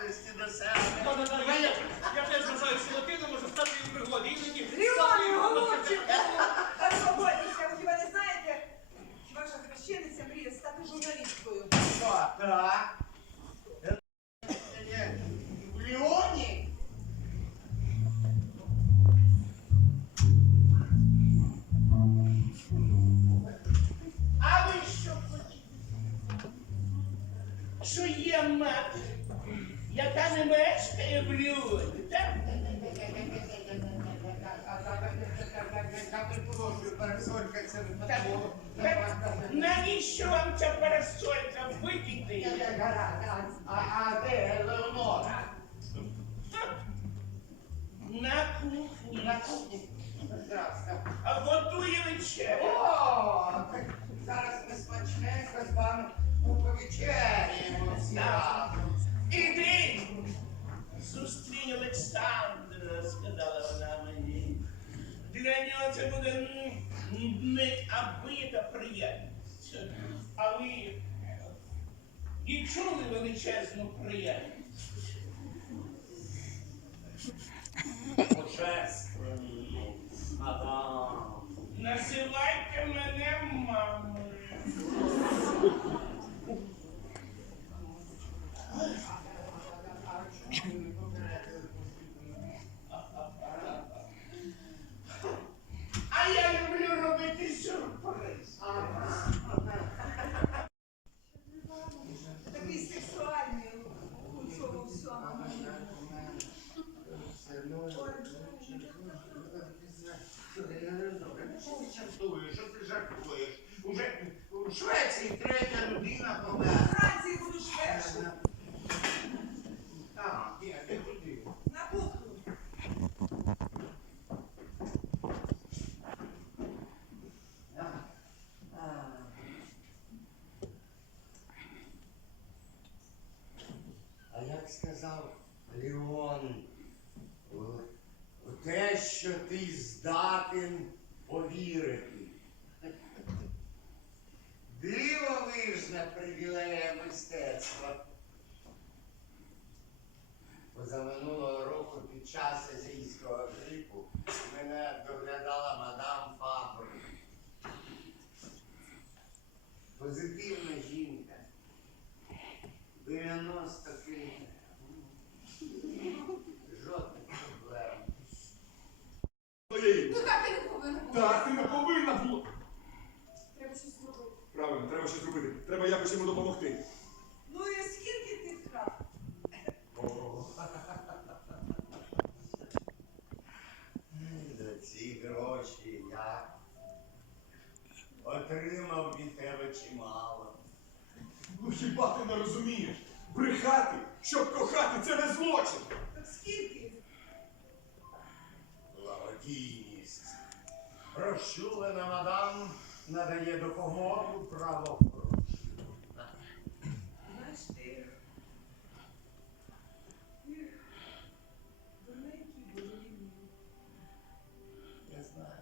почуття гордості до себе. Та-та-та, я, я теж вважаю, що латина може стати їм пригоді. Іноді Леоне, стати- голубчику! Свободніше, ви хіба не знаєте? Ваша хрещениця мріє стати журналісткою. Так, так. В Ліоні? А ви що хочете? Що є мати, Яка не мешкає в Ліоні, так? Навіщо вам ця парасолька? Викиньте А, де Елеонора? На кухні. На кухні. Прекрасно. А готує вечерю. О, так зараз ми смачненько з вами повечеряємо. Іди, зустрінь Олександра, сказала вона мені. Для нього це буде м, не абита приємність. А ви відчули величезну приємність? Божественні, мадам. Називайте мене жартуєш? Що ти жартуєш? Уже у Швеції третя людина померла. Франції будеш першим. Так, ні, ти куди? На кухню. А як сказав Леон, те, що ти здатен повірити. Дивовижна привілея мистецтва. Позаминулого року під час азійського грипу мене доглядала мадам Фабр. Позитивна жінка. 90 кг. Жодних проблем. Ой, Ну так і не повинна була. Так, ти не повинна була. Треба щось зробити. Правильно, треба щось зробити. Треба якось йому допомогти. Ну і скільки ти вкрав? За ці гроші я отримав від тебе чимало. Ну хіба ти не розумієш? Брехати, щоб кохати, це не злочин. Так скільки? Розчулена мадам надає допомогу правоохоронцям. Знаєш ти. Дурненький божевільний. Я знаю.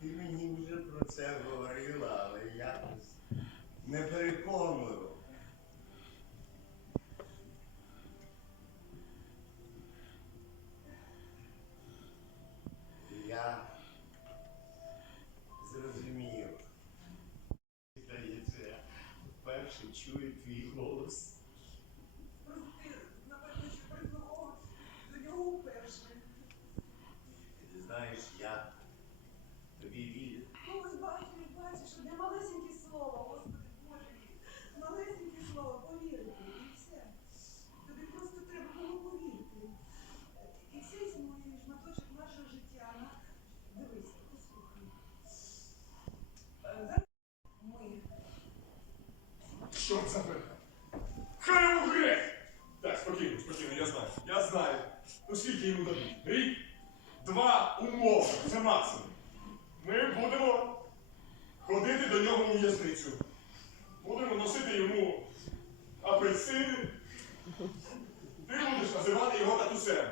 Ти мені вже про це говорила, але якось не переконливо. intuit vehicles два умови. Це максимум. Ми будемо ходити до нього у в'язницю. Будемо носити йому апельсини. Ти будеш називати його татусем.